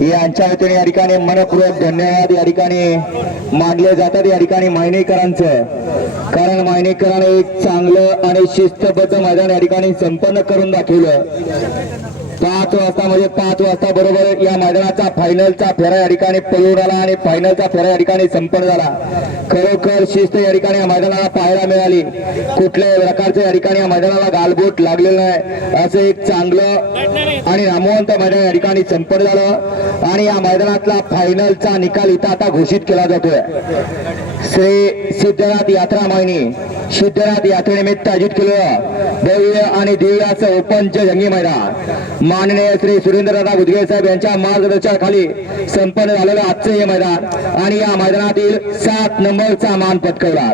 यांच्या वतीने या ठिकाणी मनपूर्वक धन्यवाद. या ठिकाणी मानले जातात या ठिकाणी मायनेकरांचं. कारण मायनेकरांनी एक चांगलं आणि शिस्तबद्ध मैदान या ठिकाणी संपन्न करून दाखवलं. पाच वाजता म्हणजे पाच वाजता बरोबर या मैदानाचा फायनलचा फेरा या ठिकाणी पळून आला आणि फायनलचा फेरा या ठिकाणी संपन्न झाला. खरोखर शिस्त या ठिकाणी या मैदानाला पाहायला मिळाली. कुठल्याही प्रकारचं या ठिकाणी या मैदानाला गालबोट लागलेलं नाही. असं एक चांगलं आणि रामवंत मैदान या ठिकाणी संपन्न झालं. आणि या मैदानातला फायनलचा निकाल इथं आता घोषित केला जातोय. श्री सिद्धनाथ यात्रा मागणी सिद्धनाथ यात्रेनिमित्त आयोजित केलं भव्य आणि दिव्य असं ओपनचे जंगी मैदान. माननीय श्री सुरेंद्रदादा बुधगे साहेब यांच्या मार्गदर्शनाखाली संपन्न झालेलं आजचं हे मैदान. आणि या मैदानातील सात नंबरचा मान पटकवला.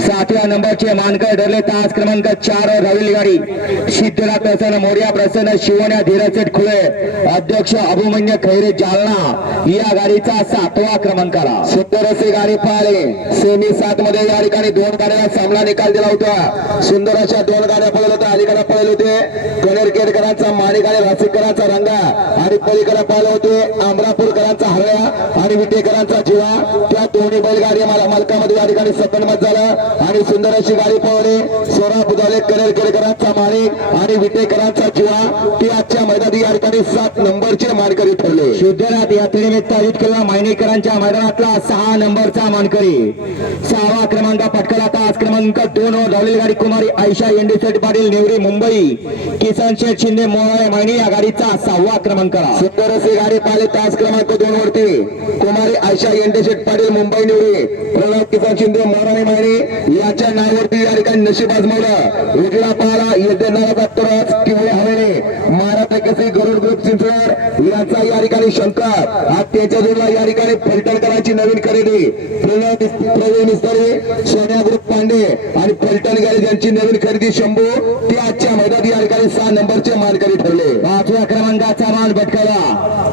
सातव्या नंबरचे मानकर ठरले तास क्रमांक चार वर गाडी. सिद्धनाथ प्रसन्न मोर्या प्रसन्न शिवण्या धीरसेठ खुळे अध्यक्ष अभिमन्य खैरे जालना. या गाडीचा सातवा क्रमांक आला सुंदर असे गाडी पाहिले. सेमी सात मध्ये या ठिकाणी दोन गाड्या सामना निकाल दिला होता. सुंदर अशा दोन गाड्या पळत होत्या अलीकडे पळले होते. कनेरकेडकरांचा माणिक आणि रासिकरांचा रंगा. आणि पलीकडे पळले होते. आमरापूरकरांचा हरळ्या आणि विटेकरांचा जीवा. त्या दोन्ही बैलगाडी मला मालकामध्ये या ठिकाणी सतनमत झालं. आणि सुंदर अशी गाडी पळवली. सोरा बुधाले कनेरकेडकरांचा माणिक आणि विटेकरांचा जीवा. ती आजच्या मैदानी या ठिकाणी सात नंबरचे मानकरी ठरले. शुद्धनाथ यात्रेनिमित्त आयोजित केलेला मायनेकरांच्या मैदानातला सहा नंबरचा मानकरी. सहावा क्रमांक पटकला आज क्रमांक दोन वर धावलेली गाडी कुमारी आयशा येंडेशेठ पाटील नेवरी मुंबई किसन शेठ शिंदे मोराळे मायनी या गाडीचा सहावा क्रमांक सुंदर असे गाडी पाहिले तास क्रमांक दोन वरती. कुमारी आयशा येंडेशेठ पाटील मुंबई नेवरी. प्रणव किसन शिंदे मोराळे मायनी याच्या नावावरती या ठिकाणी नशीब आजमावलं. उजळा पाहला येथे नावाचा तरच किंवा हवेने. महाराष्ट्र केसरी गरुड ग्रुप चिंचवड यांचा या ठिकाणी शंकर. हा त्याच्या जोडला या ठिकाणी फलटणकरांची नवीन खरेदी. प्रणव प्रवीण मिस्तरी सोन्या ग्रुप पांडे आणि फलटण गॅरेज यांची नवीन खरेदी शंभू. ते आजच्या मैदानी या ठिकाणी सहा नंबरचे मानकरी ठरले. पाचव्या क्रमांकाचा मान भटकवला.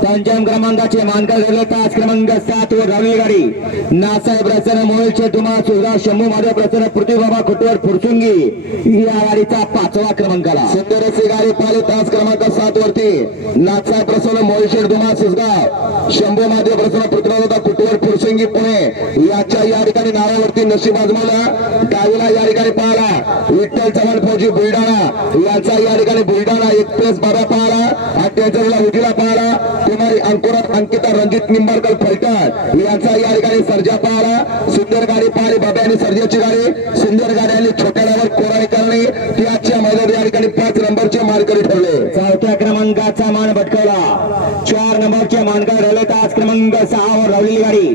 पंचम क्रमांकाचे मानकर ठरले. पाच क्रमांक सात व धावलेली गाडी. नासाहेब रचना मोहोळ चेतुमा सुधा शंभू माधव प्रसन्न पृथ्वीबाबा खुटवर फुरसुंगी. या गाडीचा पाचवा क्रमांकाला सुंदर असे गाडी पाहिले. तास क्रमांक सात वरती. नाथसाहेब प्रसन्न मोळशेठ दुमा सुसगाव शंभू महादेव प्रसन्न पृथ्वीबाबा खुटवर फुरसुंगी पुणे. याच्या या ठिकाणी नावावरती नशीब आजमावला. डावीला या ठिकाणी पाहिला. विठ्ठल चव्हाण फौजी बुलढाणा. याचा या ठिकाणी बुलढाणा एक्सप्रेस बाबा पाहला आणि त्याच्या उजीला पाहला कुमारी अंकुरात अंकिता रणजित निंबाळकर फलटण. यांचा या ठिकाणी सर्जा पाहला सुंदर गाडी पाहिली बाबा आणि सर्जाची गाडी. सुंदर गाड्यांनी छोट्या डावर कोराई करणे. ती आजच्या या ठिकाणी पाच नंबरचे मानकरी ठरले. चौथ्या क्रमांकाचा मान भटकवला. चार नंबरचे मानकर ठरले. तास क्रमांक सहा वर राहिलेली गाडी.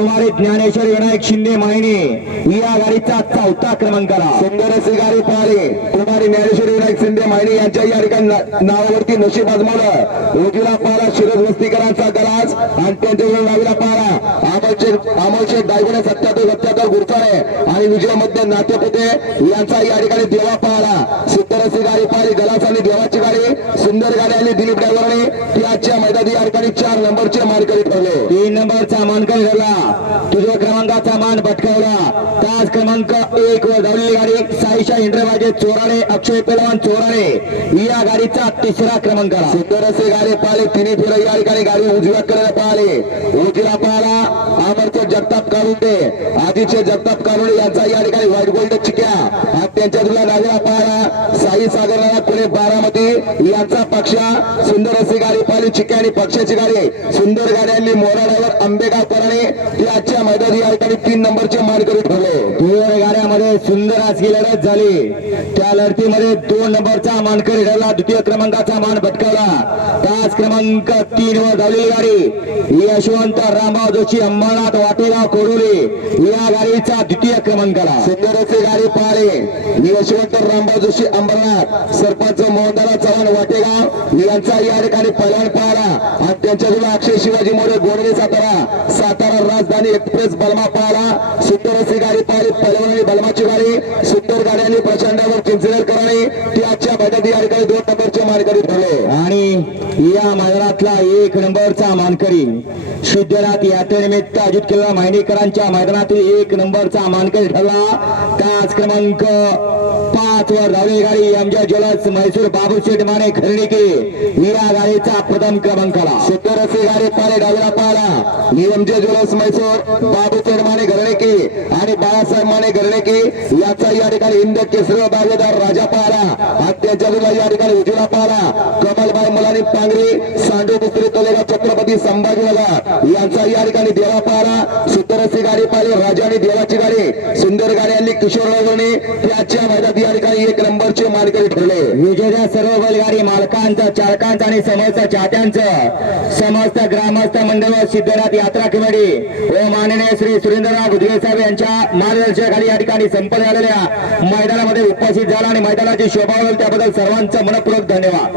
कुमारी ज्ञानेश्वर विनायक शिंदे मायने या गाडीचा चौथा क्रमांक आला. सुंदर गाडी पाहिली. कुमारी ज्ञानेश्वर विनायक शिंदे मायने यांच्या या ठिकाणी नावावरती नशीब आजमावलं. उजवीला पाहला शिरज वस्तीकरांचा गलास आणि त्यांच्याकडून डावीला पाहला अमोलचे अमोलचे डायगुणे सत्याहत्तर सत्याहत्तर गुरसाळे आणि विजयमध्ये नातेपुते यांचा या ठिकाणी देवा पाहला. सुंदर गाडी पाहिली. गलास आणि देवाची गाडी. सुंदर गाडी आली दिलीप ड्रायव्हरने ती आजच्या मैदानी या ठिकाणी चार नंबरचे मानकरी ठरले. तीन नंबरचा मानकरी ठरला. तुझ्या मान भटकावला तास क्रमांक एक वर धावलेली गाडी साईशा इंद्रबाजे चोराणे अक्षय पेलवान चोराणे या गाडीचा तिसरा क्रमांक आला सुंदर असे गाडी पाहिले तिन्ही फेर या ठिकाणी गाडी उजव्या कडे पाहिले. उजव्या पाहिला अमरचे जगताप कारुंडे आदित्य जगताप कारुंडे यांचा या ठिकाणी व्हाईट गोल्ड चिक्या. त्यांच्या तुला डावीला साई सागरला पुणे बारामती यांचा पक्षा सुंदर अशी गाडी पाहिली चिक्या आणि पक्षाची गाडी सुंदर गाड्यांनी मोराड्यावर आंबेगाव पराणे ती आजच्या मैदानी या ठिकाणी तीन नंबरचे मानकरी ठरले. दोन सुंदर अशी लढत झाली. त्या लढतीमध्ये दोन नंबरचा मानकरी ठरला. द्वितीय क्रमांकाचा मान भटकवला. तास क्रमांक तीन वर धावलेली गाडी. यशवंत रामराव जोशी अंबरनाथ वाटेगाव कोडोली या गाडीचा द्वितीय क्रमांकाला सुंदर गाडी पाहिले यशवंत रामराव जोशी अंबरनाथ सरपंच मोहनदारा चव्हाण वाटेगाव यांचा या ठिकाणी पहिल्यान पाहिला आणि त्यांच्या जुला शिवाजी मोरे गोडरे सातारा सातारा राजधानी एक्सप्रेस बलमा पाहिला सुंदर अशी गाडी पाहिली पहिलवान आणि बलमाची गाडी. सुंदर गाड्यांनी प्रचंडावर चिंचनेर करावी ती आजच्या मैदानात या ठिकाणी दोन नंबरचे मानकरी ठरले. आणि या मैदानातला एक नंबरचा मानकरी सिद्धनाथ यात्रेनिमित्त आयोजित केलेल्या माहिनीकरांच्या मैदानातील एक नंबरचा मानकरी ठरला. त्याच क्रमांक वर धावलेली गाडी एमजे जलस मैसूर बाबू शेठ माने खर्णिके या गाडीचा प्रथम क्रमांकाला सुंदर अशी गाडी पाले डावीला पाहिला. नियमचे ज्वेलर्स मैसूर बाबू चेड माने घरणेकी आणि बाळासाहेब माने घरणेकी याचा या ठिकाणी हिंद केसरी बागेदार राजा पाहिला. अत्यंत या ठिकाणी उजवीला पाहिला. कमलबाई मुलानी पांगरे सांडू मिस्त्री तोलेगा छत्रपती संभाजीनगर. यांचा या ठिकाणी देवा पाहिला. सुतरसी गाडी पाहिली राजा आणि देवाची गाडी. सुंदर गाडी आणली किशोर नगरने त्याच्या मैदानात या ठिकाणी एक नंबरचे मानकरी ठरले विजेत्या सर्व बैलगाडी चालकांचं आणि समस्त चाहत्यांचं. समस्त ग्रामस्थ मंडळ सिद्धनाथ यात्रा कमिटी. व माननीय श्री सुरेंद्रनाथ उदगे साहेब यांच्या मार्गदर्शनाखाली या ठिकाणी संपन्न झालेल्या मैदानामध्ये उपस्थित झाला आणि मैदानाची शोभा होईल त्याबद्दल सर्वांचं मनपूर्वक धन्यवाद.